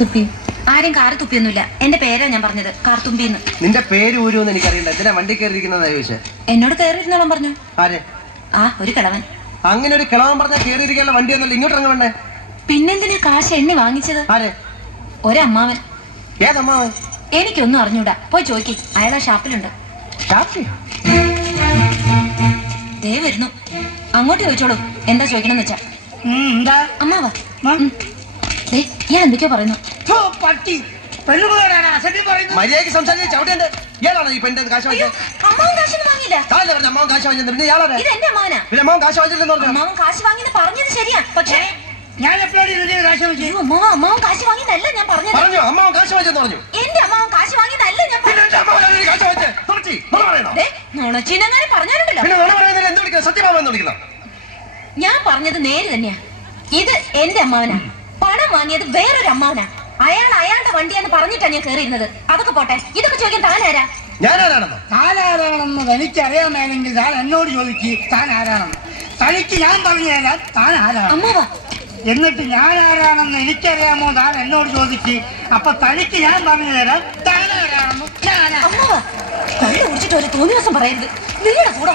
തുപ്പി ആരും കാറ് തുപ്പിയൊന്നുമില്ല. എന്റെ പേരാ ഞാൻ പറഞ്ഞത്, കാർത്തുമ്പിന്ന്. നിന്റെ പേര് ഊരുമെന്ന് എനിക്കറിയില്ല. എന്തിനാ വണ്ടി കയറിയിരിക്കുന്നതാ ചോദിച്ചേ? എന്നോട് കയറിയിരുന്നോളം പറഞ്ഞു. ആര്? ആ ഒരു കിളവൻ. അങ്ങനെ ഒരു കിളവൻ പറഞ്ഞാൽ കയറിയിരിക്കാനുള്ള വണ്ടി ഒന്നല്ല, ഇങ്ങോട്ട് ഇറങ്ങണ്ടേ? പിന്നെന്തിനാ കാശ് എണ്ണി വാങ്ങിച്ചത്? ആര്? ഒരമ്മാവൻ. ഏതമ്മാവൻ? എനിക്കൊന്നും അറിഞ്ഞൂടാ, പോയി ചോദിക്ക്. അയാളാ ഷാപ്പിലുണ്ട്. ദേ വരുന്നു, അങ്ങോട്ട് ചോദിച്ചോളൂ. എന്താ ചോദിക്കണമെന്ന് വെച്ചാ. അമ്മാവാ, ഞാൻ എന്തൊക്കെയോ പറയുന്നു. മര്യാദയ്ക്ക് സംസാരിച്ച് ചവിട്ടേണ്ട. ഇയാളാണോ ഈ പെണ്ണിന്റെ കാശ് വാങ്ങിയത്? അമ്മാവൻ കാശൊന്നും വാങ്ങിയില്ല. അമ്മാവൻ കാശ് വാങ്ങിയത് ഇയാളാണ്. ഇത് എന്റെ അമ്മാവനാ. പിന്നെ അമ്മാവൻ കാശ് വാങ്ങിച്ചില്ലെന്ന് പറഞ്ഞു. അമ്മാവൻ കാശ് വാങ്ങിന്ന് പറഞ്ഞത് ശരിയാ, പക്ഷേ ഞാൻ എപ്പോഴും അമ്മാവൻ കാശ് വാങ്ങിന്നല്ല ഞാൻ പറഞ്ഞത്. പറഞ്ഞു അമ്മാവൻ കാശ് വാങ്ങിച്ചെന്ന് പറഞ്ഞു. എന്റെ അമ്മാവൻ കാശ് വാങ്ങിന്നല്ല ഞാൻ നുണച്ചീനങ്ങനെ പറഞ്ഞാലുണ്ടല്ലോ. ഞാൻ പറഞ്ഞത് നേര് തന്നെയാ. ഇത് എന്റെ അമ്മാവനാ. പണം വാങ്ങിയത് വേറൊരു അമ്മാവനാ. അയാൾ അയാളുടെ വണ്ടിയാന്ന് പറഞ്ഞിട്ടാ ഞാൻ കയറിയിരുന്നത്. അതൊക്കെ പോട്ടെ, ഇതൊക്കെ ചോദിക്കാൻ താനാരാ? താനാരാണെന്ന് തനിക്കറിയാമെങ്കിൽ താൻ എന്നോട് ചോദിക്ക് താൻ ആരാണെന്ന്. തനിക്ക് ഞാൻ പറഞ്ഞു തരാം താൻ ആരാണ്. അമ്മാവാ, എന്നിട്ട് ഞാൻ ആരാണെന്ന് എനിക്കറിയാമോ താൻ എന്നോട് ചോദിക്ക്. അപ്പൊ തനിക്ക് ഞാൻ പറഞ്ഞു തരാം താൻ ആരാണെന്ന്. അമ്മാവാ, കള്ളു കുടിച്ചിട്ട് ഒരു തോന്നിവാസം പറയരുത്. നിങ്ങളുടെ കൂടെ